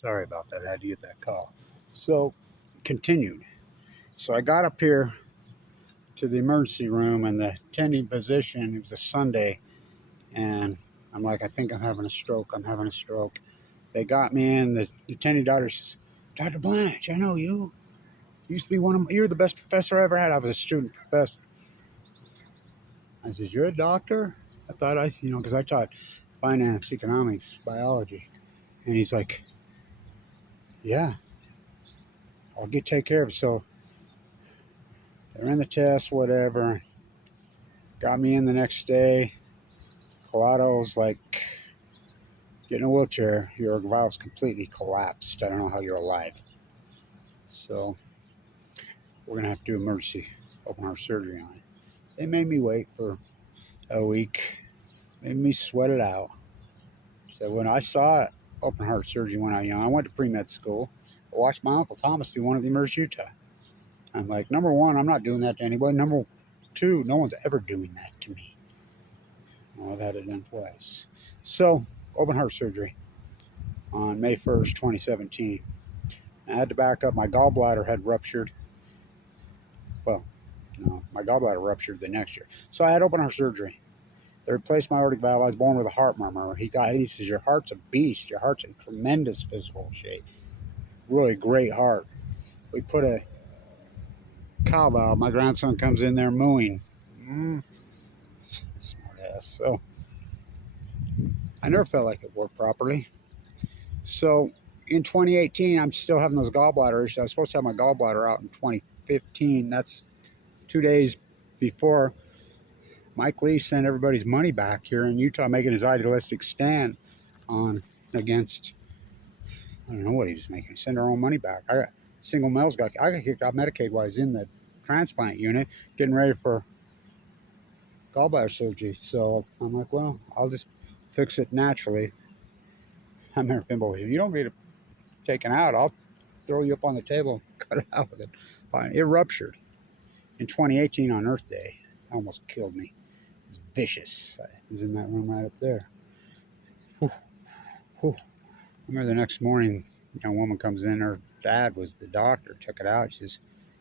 Sorry about that. I had to get that call. So, continued. So I got up here to the emergency room, and the attending physician, it was a Sunday, and I'm like, I think I'm having a stroke. I'm having a stroke. They got me in. The attending doctor says, Dr. Blanch, I know you. You used to be you're the best professor I ever had. I was a student professor. I said, you're a doctor? I thought because I taught finance, economics, biology. And he's like, yeah, I'll take care of it. So they ran the test, whatever. Got me in the next day. Colado's like, get in a wheelchair. Your valve's completely collapsed. I don't know how you're alive. So we're going to have to do emergency open heart surgery on it. They made me wait for a week. Made me sweat it out. So when I saw open heart surgery when I was young, I went to pre-med school. I watched my Uncle Thomas do one at the University of Utah. I'm like, number one, I'm not doing that to anybody. Number two, no one's ever doing that to me. Well, I've had it done twice. So, open heart surgery on May 1st, 2017. I had to back up. My gallbladder had ruptured. Well, no, my gallbladder ruptured the next year. So I had open heart surgery. They replaced my aortic valve. I was born with a heart murmur. He says, your heart's a beast. Your heart's in tremendous physical shape. Really great heart. We put a cow valve. My grandson comes in there mooing. Smart ass. So I never felt like it worked properly. So in 2018, I'm still having those gallbladder issues. I was supposed to have my gallbladder out in 2015. That's 2 days before Mike Lee sent everybody's money back here in Utah, making his idealistic stand against, I don't know what he was making. Send our own money back. I got kicked out Medicaid while I was in the transplant unit, getting ready for gallbladder surgery. So I'm like, well, I'll just fix it naturally. I remember Fimbo, if you don't get it taken out, I'll throw you up on the table, cut it out with it. It ruptured in 2018 on Earth Day. It almost killed me. It was vicious. I was in that room right up there. Whew. Whew. I remember the next morning, a young woman comes in. Her dad was the doctor, took it out. She says,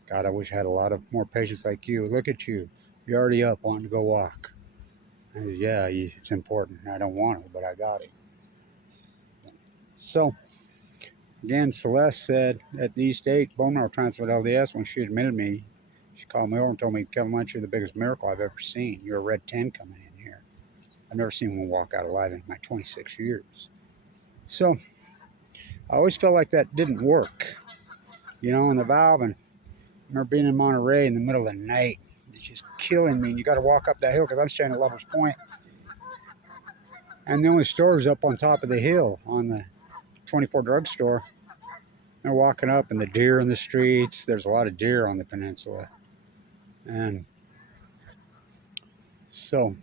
God, I wish I had a lot of more patients like you. Look at you. You're already up, wanting to go walk. I said, yeah, it's important. I don't want it, but I got it. So, again, Celeste said at the East 8 bone marrow transplant LDS, when she admitted me, she called me over and told me, Kevin Lynch, you're the biggest miracle I've ever seen. You're a red 10 coming in here. I've never seen one walk out alive in my 26 years. So I always felt like that didn't work, in the valve. And I remember being in Monterey in the middle of the night. It's just killing me. And you got to walk up that hill because I'm staying at Lover's Point. And the only store is up on top of the hill on the 24 drugstore. They're walking up, and the deer in the streets. There's a lot of deer on the peninsula. And so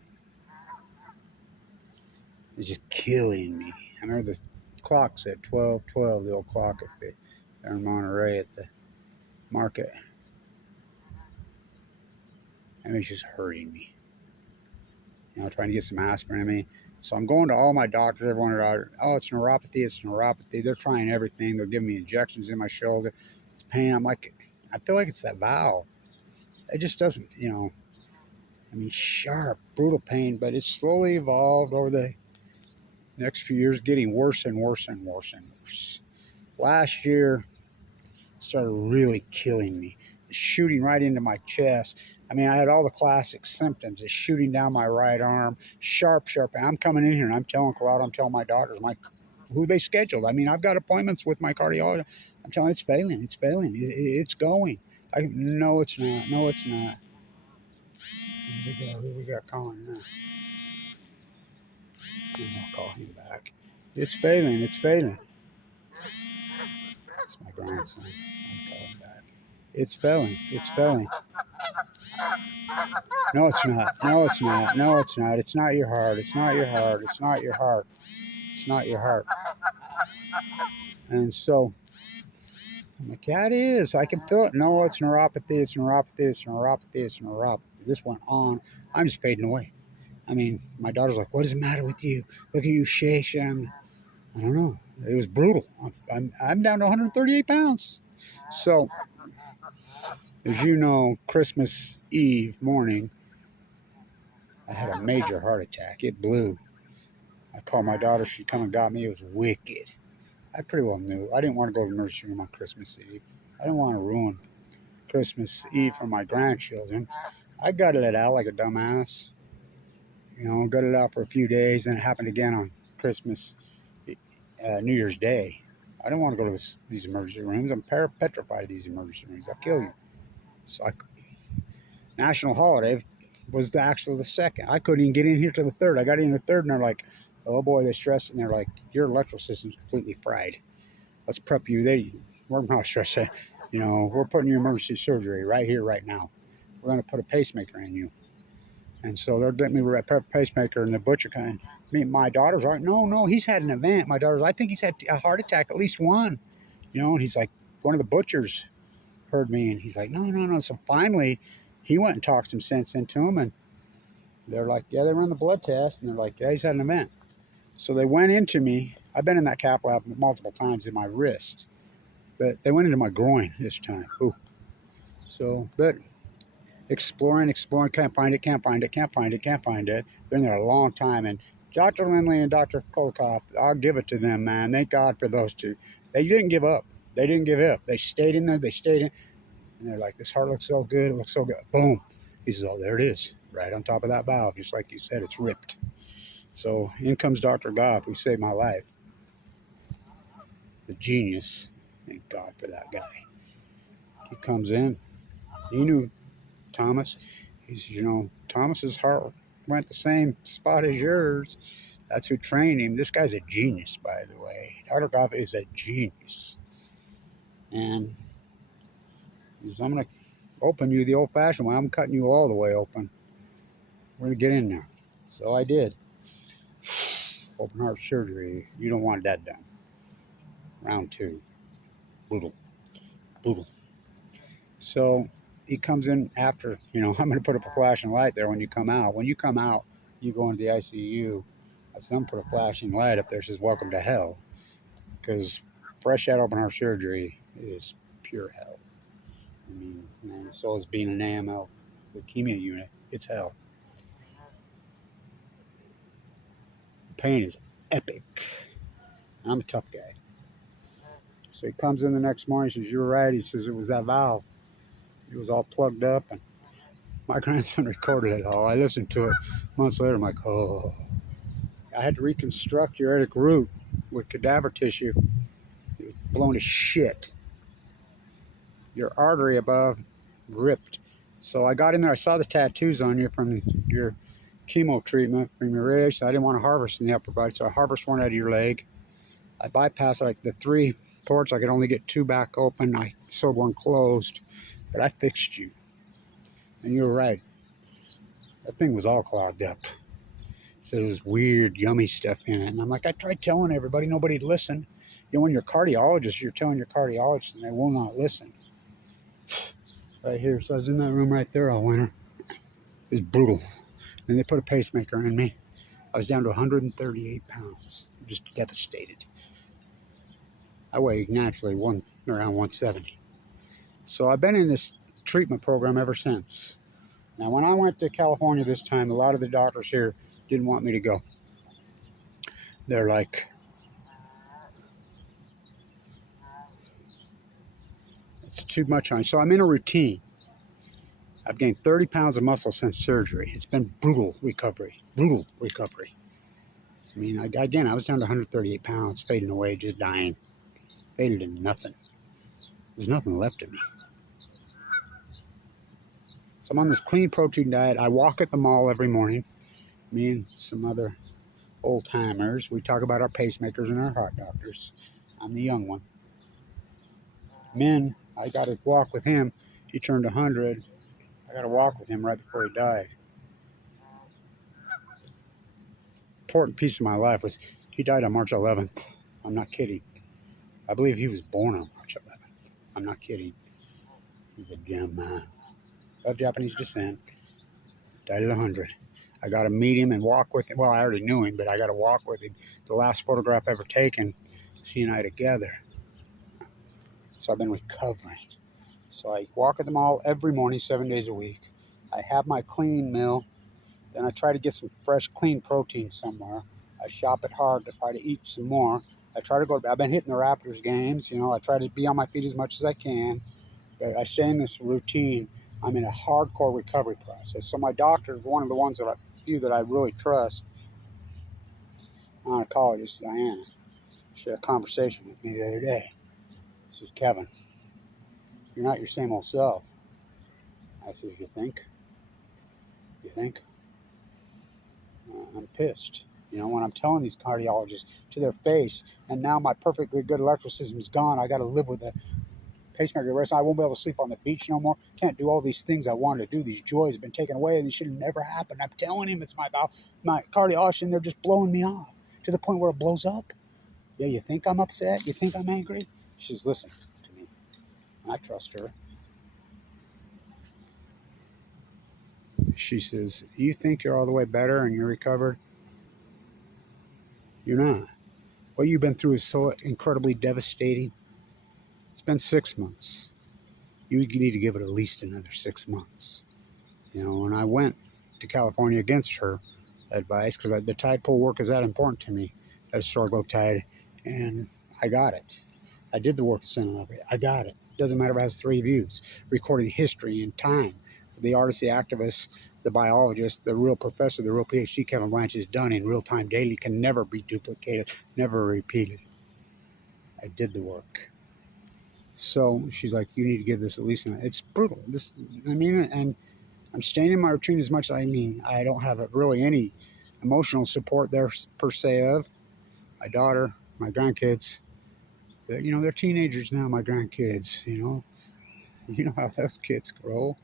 it's just killing me. I remember the clock said 12:12, the old clock there in Monterey at the market. And it's just hurting me. Trying to get some aspirin. So I'm going to all my doctors. Everyone, it's neuropathy, it's neuropathy. They're trying everything. They're giving me injections in my shoulder. It's pain. I'm like, I feel like it's that valve. It just doesn't, sharp, brutal pain, but it's slowly evolved over the next few years, getting worse and worse and worse and worse. Last year started really killing me. Shooting right into my chest. I had all the classic symptoms. It's shooting down my right arm, sharp. I'm coming in here and I'm telling Colado, I'm telling my doctors, who they scheduled. I've got appointments with my cardiologist. I'm telling it's failing. It's going. No, it's not. No, it's not. Who we got calling now? I'll call him back. It's failing. It's my grandson. I'll call him back. It's failing. No, it's not. It's not your heart. It's not your heart. And so I'm like, yeah, it is. I can feel it. No, it's neuropathy. This went on. I'm just fading away. My daughter's like, what does the matter with you? Look at you shaking. I don't know. It was brutal. I'm down to 138 pounds. So, as you know, Christmas Eve morning, I had a major heart attack. It blew. I called my daughter. She come and got me. It was wicked. I pretty well knew. I didn't want to go to the emergency room on Christmas Eve. I didn't want to ruin Christmas Eve for my grandchildren. I gutted it out like a dumbass. Gutted it out for a few days, and it happened again on Christmas, New Year's Day. I didn't want to go to these emergency rooms. I'm petrified of these emergency rooms. They'll kill you. So national holiday was actually the second. I couldn't even get in here till the third. I got in the third, and they're like, "Oh boy," they stressed, and they're like, "Your electrical system's completely fried. Let's prep you." We're not stressed. We're putting you in emergency surgery right here, right now. We're going to put a pacemaker in you. And so they're getting me a pacemaker, and the butcher kind. My daughter's like, no, he's had an event. My daughter's, I think he's had a heart attack, at least one. And he's like, one of the butchers heard me, and he's like, no. So finally, he went and talked some sense into him, and they're like, yeah, they run the blood test, and they're like, yeah, he's had an event. So they went into me. I've been in that cath lab multiple times in my wrist, but they went into my groin this time. Ooh. So, but exploring, can't find it. Been there a long time, and Dr. Lindley and Dr. Kolikoff, I'll give it to them, man. Thank God for those two. They didn't give up. They stayed in there. And they're like, this heart looks so good. It looks so good. Boom. He says, oh, there it is, right on top of that valve, just like you said, it's ripped. So in comes Dr. Goff, who saved my life. The genius. Thank God for that guy. He comes in. He knew Thomas. He says, Thomas's heart went the same spot as yours. That's who trained him. This guy's a genius, by the way. Dr. Goff is a genius. And he says, I'm going to open you the old-fashioned way. I'm cutting you all the way open. We're going to get in there. So I did. Open heart surgery. You don't want that done. Round 2. Brutal. So he comes in after, I'm going to put up a flashing light there when you come out. When you come out, you go into the ICU. I said, I'm going to put a flashing light up there. Says, welcome to hell. Because fresh out open heart surgery is pure hell. I mean, so is being an AML Leukemia unit. It's hell. The pain is epic. And I'm a tough guy. So he comes in the next morning. He says, you're right. He says, it was that valve. It was all plugged up. And my grandson recorded it all. I listened to it months later. I'm like, oh. I had to reconstruct your aortic root with cadaver tissue. It was blown to shit. Your artery above ripped. So I got in there. I saw the tattoos on you from your chemo treatment, from your radiation. I didn't want to harvest in the upper body, so I harvested one out of your leg. I bypassed like the 3 ports. I could only get 2 back open. I sewed 1 closed, but I fixed you. And you were right. That thing was all clogged up. So there was weird, yummy stuff in it. And I'm like, I tried telling everybody, nobody'd listen. When you're a cardiologist, you're telling your cardiologist, and they will not listen. Right here, so I was in that room right there all winter. It was brutal. Then they put a pacemaker in me. I was down to 138 pounds, just devastated. I weigh naturally around 170. So I've been in this treatment program ever since. Now, when I went to California this time, a lot of the doctors here didn't want me to go. They're like, it's too much on you. So I'm in a routine. I've gained 30 pounds of muscle since surgery. It's been brutal recovery. I mean, again, I was down to 138 pounds, fading away, just dying. Faded into nothing. There's nothing left of me. So I'm on this clean protein diet. I walk at the mall every morning. Me and some other old timers. We talk about our pacemakers and our heart doctors. I'm the young one. Men, I got to walk with him. He turned 100. I got to walk with him right before he died. Important piece of my life was he died on March 11th. I'm not kidding. I believe he was born on March 11th. I'm not kidding. He's a gem, man. Of Japanese descent. Died at 100. I got to meet him and walk with him. Well, I already knew him, but I got to walk with him. The last photograph ever taken, is he and I together. So I've been recovering. So I walk at the mall every morning, 7 days a week. I have my clean meal. Then I try to get some fresh, clean protein somewhere. I shop it hard to try to eat some more. I try to go. I've been hitting the Raptors games. I try to be on my feet as much as I can. But I stay in this routine. I'm in a hardcore recovery process. So my doctor is one of the ones few that I really trust. Oncologist Diana. She had a conversation with me the other day. She says, Kevin, you're not your same old self. I says, you think? You think? I'm pissed. When I'm telling these cardiologists to their face, and now my perfectly good electrical system's gone, I got to live with a pacemaker the rest. I won't be able to sleep on the beach no more. Can't do all these things I wanted to do. These joys have been taken away, and they should have never happened. I'm telling him it's my cardiologist, and they're just blowing me off to the point where it blows up. Yeah, you think I'm upset? You think I'm angry? She says, listen to me. I trust her. She says, you think you're all the way better and you're recovered? You're not. What you've been through is so incredibly devastating. It's been 6 months. You need to give it at least another 6 months. When I went to California against her advice, because the tide pool work is that important to me, that historic low tide, and I got it. I did the work at Center. I got it. Doesn't matter if it has 3 views. Recording history and time. The artist, the activist, the biologist, the real professor, the real PhD Kevin Blanch is done in real time daily, can never be duplicated, never repeated. I did the work. So she's like, you need to give this at least. It's brutal. And I'm staying in my routine as much as I don't have really any emotional support there per se of my daughter, my grandkids. They're teenagers now, my grandkids, You know how those kids grow.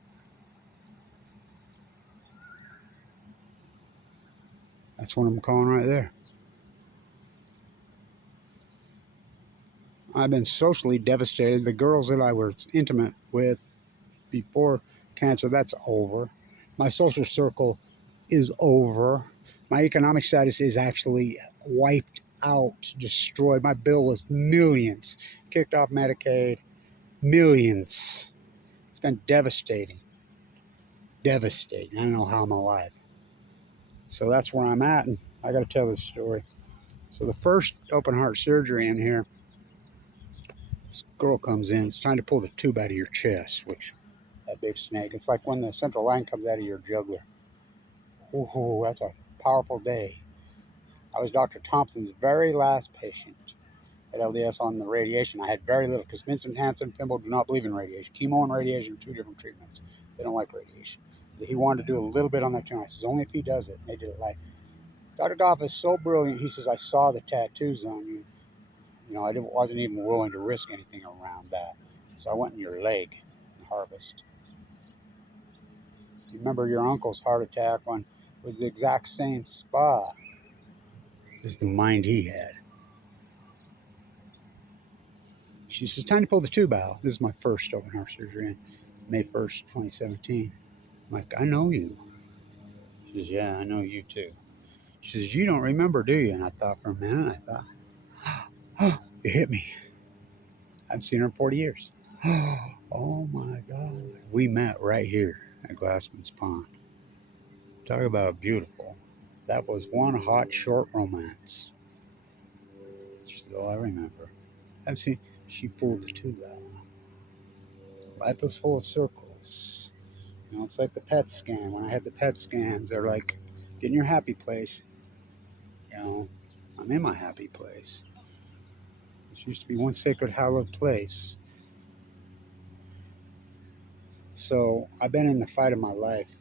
That's what I'm calling right there. I've been socially devastated. The girls that I was intimate with before cancer, that's over. My social circle is over. My economic status is actually wiped out, destroyed. My bill was millions. Kicked off Medicaid, millions. It's been devastating. Devastating. I don't know how I'm alive. So that's where I'm at, and I got to tell this story. So the first open heart surgery in here, this girl comes in. It's time to pull the tube out of your chest, which that big snake. It's like when the central line comes out of your jugular. Ooh, that's a powerful day. I was Dr. Thompson's very last patient at LDS on the radiation. I had very little because Vincent Hansen and Fimbo do not believe in radiation. Chemo and radiation are 2 different treatments. They don't like radiation. He wanted to do a little bit on that too. I says, only if he does it. And they did it like, Dr. Goff is so brilliant. He says, I saw the tattoos on you. I wasn't even willing to risk anything around that. So I went in your leg and harvest. You remember your uncle's heart attack one was the exact same spot as the mind he had. She says, time to pull the tube out. This is my first open heart surgery on May 1st, 2017. I'm like, I know you. She says, yeah, I know you too. She says, you don't remember, do you? And I thought for a minute, oh, it hit me. I haven't seen her in 40 years. Oh my God. We met right here at Glassman's Pond. Talk about beautiful. That was one hot, short romance. She said, oh, I remember. I've seen, she pulled the tube out. Life is full of circles. It's like the PET scan. When I had the PET scans, they're like, get in your happy place. I'm in my happy place. This used to be one sacred, hallowed place. So I've been in the fight of my life.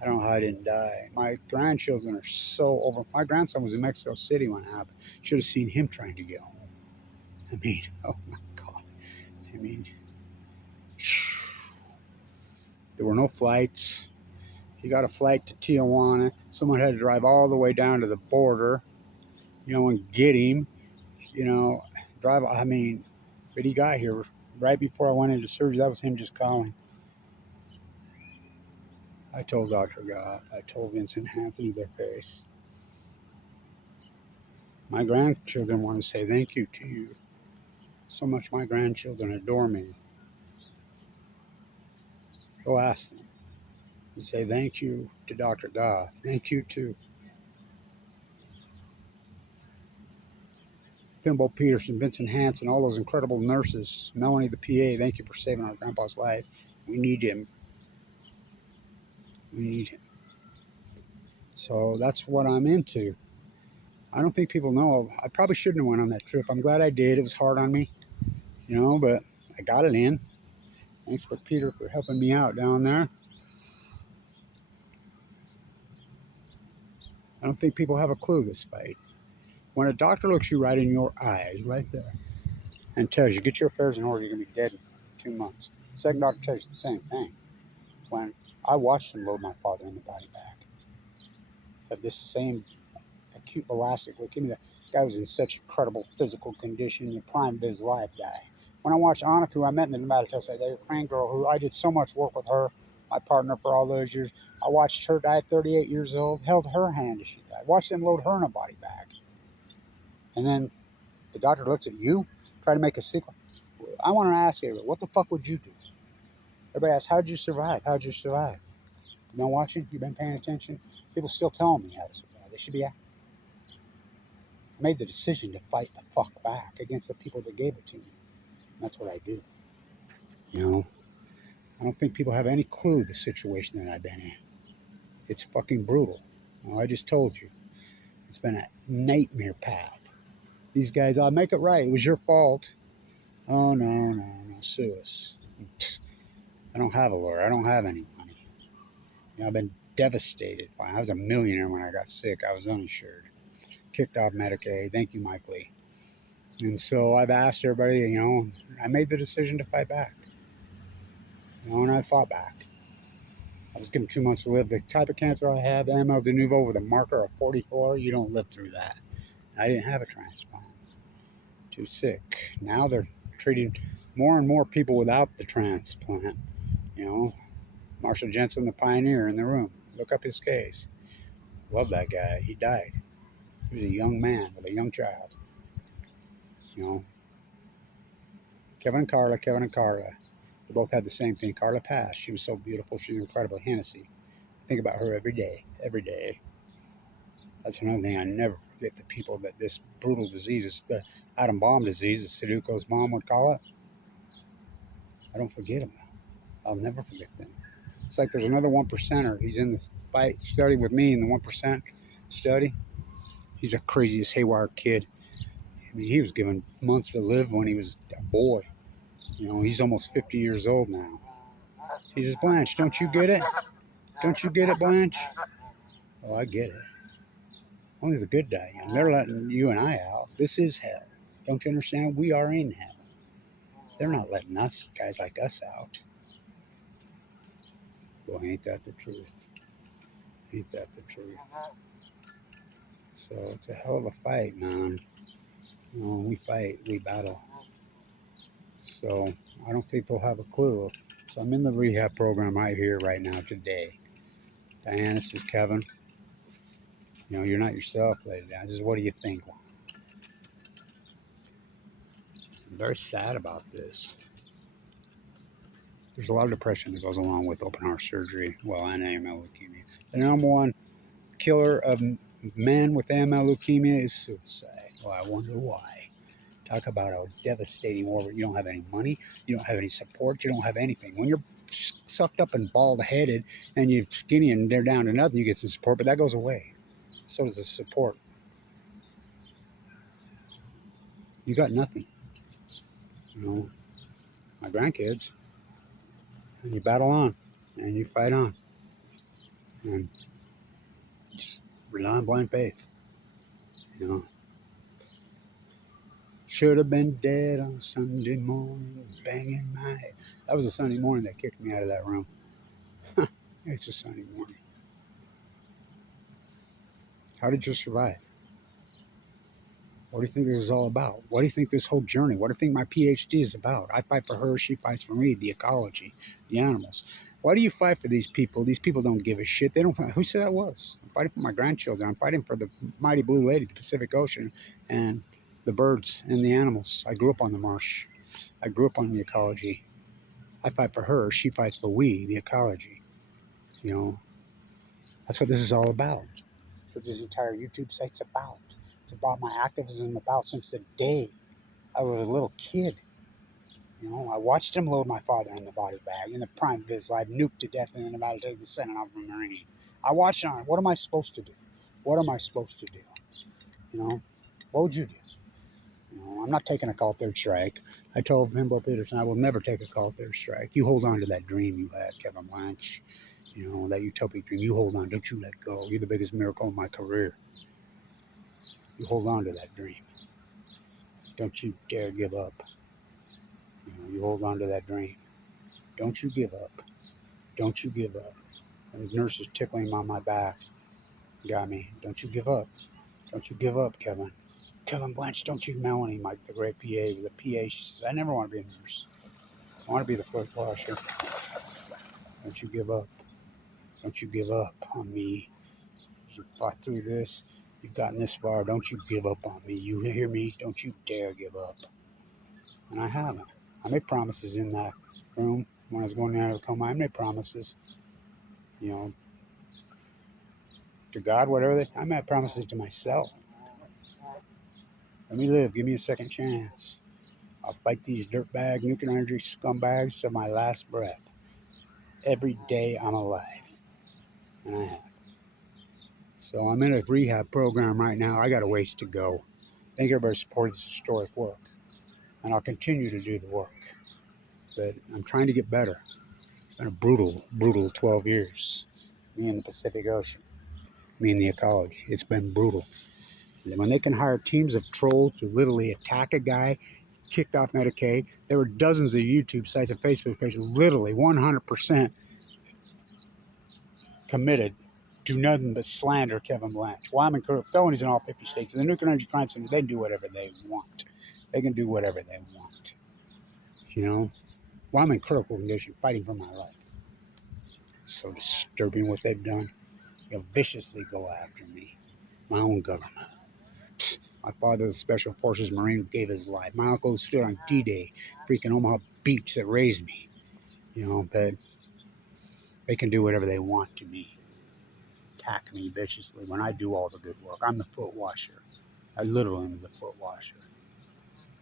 I don't know how I didn't die. My grandchildren are so over. My grandson was in Mexico City when it happened. Should have seen him trying to get home. Oh my God. There were no flights. He got a flight to Tijuana. Someone had to drive all the way down to the border, and get him, drive. But he got here right before I went into surgery. That was him just calling. I told Dr. Goff, I told Vincent Hanson to their face. My grandchildren want to say thank you to you. So much my grandchildren adore me. Go ask them. And say thank you to Dr. Goff. Thank you to Fimbo Peterson, Vincent Hanson, all those incredible nurses. Melanie the PA, thank you for saving our grandpa's life. We need him. We need him. So that's what I'm into. I don't think people know. I probably shouldn't have went on that trip. I'm glad I did. It was hard on me, but I got it in. Thanks for Peter for helping me out down there. I don't think people have a clue this fight. When a doctor looks you right in your eyes, right there, and tells you, get your affairs in order, you're going to be dead in 2 months. Second doctor tells you the same thing. When I watched him load my father in the body bag of this same acute belastic leukemia, that guy was in such incredible physical condition in the prime of his life, guy. When I watched Anna, who I met in the Nevada test site, the Ukraine girl, who I did so much work with her, my partner for all those years, I watched her die at 38 years old, held her hand as she died, watched them load her in a body bag. And then the doctor looks at you, try to make a sequel. I want to ask you, what the fuck would you do? Everybody asks, how'd you survive? How'd you survive? You been watching? You been paying attention? People still telling me how to survive. They should be. I made the decision to fight the fuck back against the people that gave it to me. And that's what I do. I don't think people have any clue the situation that I've been in. It's fucking brutal. Well, I just told you. It's been a nightmare path. These guys, I'll make it right. It was your fault. Oh, no. Sue us. I don't have a lawyer. I don't have any money. I've been devastated. I was a millionaire when I got sick. I was uninsured. Kicked off Medicaid. Thank you, Mike Lee. And so I've asked everybody, I made the decision to fight back. And I fought back. I was given 2 months to live. The type of cancer I have, AML de novo with a marker of 44, you don't live through that. I didn't have a transplant. Too sick. Now they're treating more and more people without the transplant. Marshall Jensen, the pioneer in the room. Look up his case. Love that guy. He died. He was a young man with a young child. Kevin and Carla. They both had the same thing. Carla passed. She was so beautiful. She was incredible. Hennessy. I think about her every day. That's another thing I never forget. The people that this brutal disease is the atom bomb disease, as Sudoku's mom would call it. I don't forget them. I'll never forget them. It's like there's another 1%er. He's in this fight study with me in the 1% study. He's a craziest haywire kid. I mean, he was given months to live when he was a boy. He's almost 50 years old now. He says, Blanche, don't you get it? Don't you get it, Blanche? Oh, I get it. Only the good die young. They're letting you and I out. This is hell. Don't you understand? We are in hell. They're not letting us, guys like us, out. Boy, ain't that the truth. Ain't that the truth. So it's a hell of a fight, man. We fight, we battle. So I don't think they'll have a clue. So I'm in the rehab program right here, right now, today. Diane, this is Kevin. You're not yourself, lady. This is, what do you think? I'm very sad about this. There's a lot of depression that goes along with open heart surgery, and AML leukemia. The number one killer of men with AML leukemia is suicide. Well, I wonder why. Talk about a devastating war where you don't have any money, you don't have any support, you don't have anything. When you're sucked up and bald-headed and you're skinny and they're down to nothing, you get some support, but that goes away. So does the support. You got nothing. My grandkids, and you battle on, and you fight on, and just rely on blind faith. Should have been dead on Sunday morning, banging my head. That was a Sunday morning that kicked me out of that room. It's a Sunday morning. How did you survive? What do you think this is all about? What do you think this whole journey, what do you think my PhD is about? I fight for her, she fights for me, the ecology, the animals. Why do you fight for these people? These people don't give a shit. They don't. Who said that was? I'm fighting for my grandchildren. I'm fighting for the mighty blue lady, the Pacific Ocean, and the birds and the animals. I grew up on the marsh. I grew up on the ecology. I fight for her. She fights for we, the ecology. You know, that's what this is all about. That's what this entire YouTube site's about. It's about my activism about since the day I was a little kid. You know, I watched him load my father in the body bag in the prime of his life, nuked to death in about the descendant of a Marine. I watched on. What am I supposed to do? What am I supposed to do? You know, what would you do? You know, I'm not taking a call third strike. I told Pimbo Peterson I will never take a call third strike. You hold on to that dream you had, Kevin Blanch. You know, that utopic dream. You hold on. Don't you let go. You're the biggest miracle of my career. You hold on to that dream. Don't you dare give up. You know, you hold on to that dream. Don't you give up. Don't you give up. And the nurse is tickling on my back. Got me. Don't you give up. Don't you give up, Kevin. Kevin Blanch, don't you, Melanie, the great PA, was a PA. She says, I never want to be a nurse. I want to be the foot washer. Don't you give up. Don't you give up on me. You fought through this. You've gotten this far. Don't you give up on me. You hear me? Don't you dare give up. And I haven't. I made promises in that room when I was going out of a coma. I made promises, you know, to God, whatever. I made promises to myself. Let me live. Give me a second chance. I'll fight these dirtbag, nuclear energy scumbags to my last breath. Every day I'm alive. And I have. So I'm in a rehab program right now. I got a ways to go. Thank everybody for supporting this historic work. And I'll continue to do the work. But I'm trying to get better. It's been a brutal, brutal 12 years. Me and the Pacific Ocean. Me and the ecology. It's been brutal. And when they can hire teams of trolls to literally attack a guy, kicked off Medicaid, there were dozens of YouTube sites and Facebook pages literally 100% committed to nothing but slander Kevin Blanch. Why I'm incurring felonies in all 50 states. The Nuclear Energy Crime Center, they can do whatever they want. They can do whatever they want. You know? Well, I'm in critical condition, fighting for my life. It's so disturbing what they've done. They'll viciously go after me. My own government. My father, the Special Forces Marine who gave his life. My uncle stood on D-Day, freaking Omaha Beach that raised me. You know, but they can do whatever they want to me. Attack me viciously when I do all the good work. I'm the foot washer. I literally am the foot washer.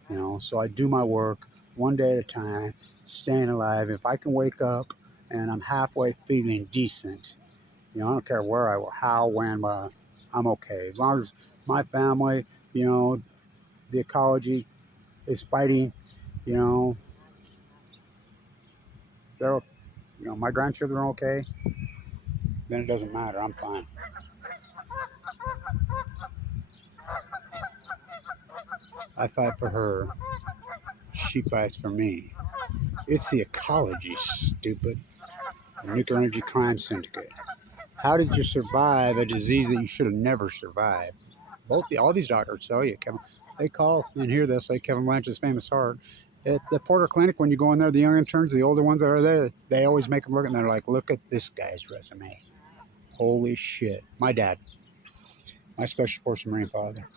You know, so I do my work one day at a time, staying alive. If I can wake up and I'm halfway feeling decent, you know, I don't care where I will, how, when, I'm okay. As long as my family, you know, the ecology is fighting, you know, they're, you know, my grandchildren are okay, then it doesn't matter. I'm fine. I fight for her. She fights for me. It's the ecology, stupid. The Nuclear Energy Crime Syndicate. How did you survive a disease that you should have never survived? All these doctors tell you, Kevin. They call and hear this, like Kevin Blanch's famous heart. At the Porter Clinic, when you go in there, the young interns, the older ones that are there, they always make them look and they're like, look at this guy's resume. Holy shit. My dad, my Special Forces Marine father.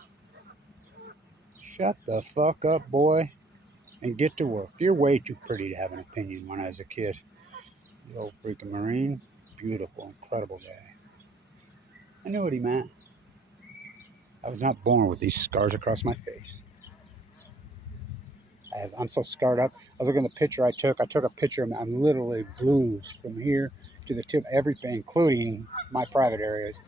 Shut the fuck up, boy, and get to work. You're way too pretty to have an opinion when I was a kid. The old freaking Marine. Beautiful, incredible guy. I knew what he meant. I was not born with these scars across my face. I'm so scarred up. I was looking at the picture I took. I took a picture of me. I'm literally bruised from here to the tip, everything, including my private areas,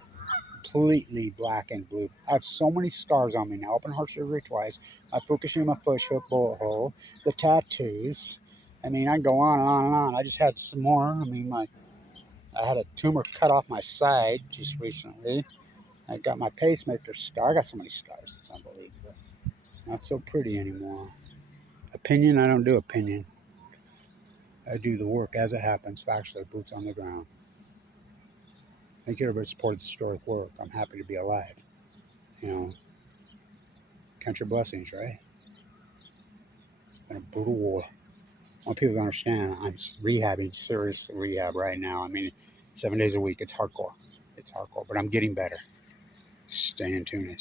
completely black and blue. I have so many scars on me now. Open heart surgery twice. My Fukushima push hook bullet hole. The tattoos. I mean, I can go on and on and on. I just had some more. I mean, I had a tumor cut off my side just recently. I got my pacemaker scar. I got so many scars. It's unbelievable. Not so pretty anymore. Opinion, I don't do opinion. I do the work as it happens, factually, boots on the ground. Thank you, everybody, supports the historic work. I'm happy to be alive. You know, count your blessings, right? It's been a brutal war. want people to understand I'm rehabbing, serious rehab right now. I mean, 7 days a week. It's hardcore. It's hardcore, but I'm getting better. Stay in tune.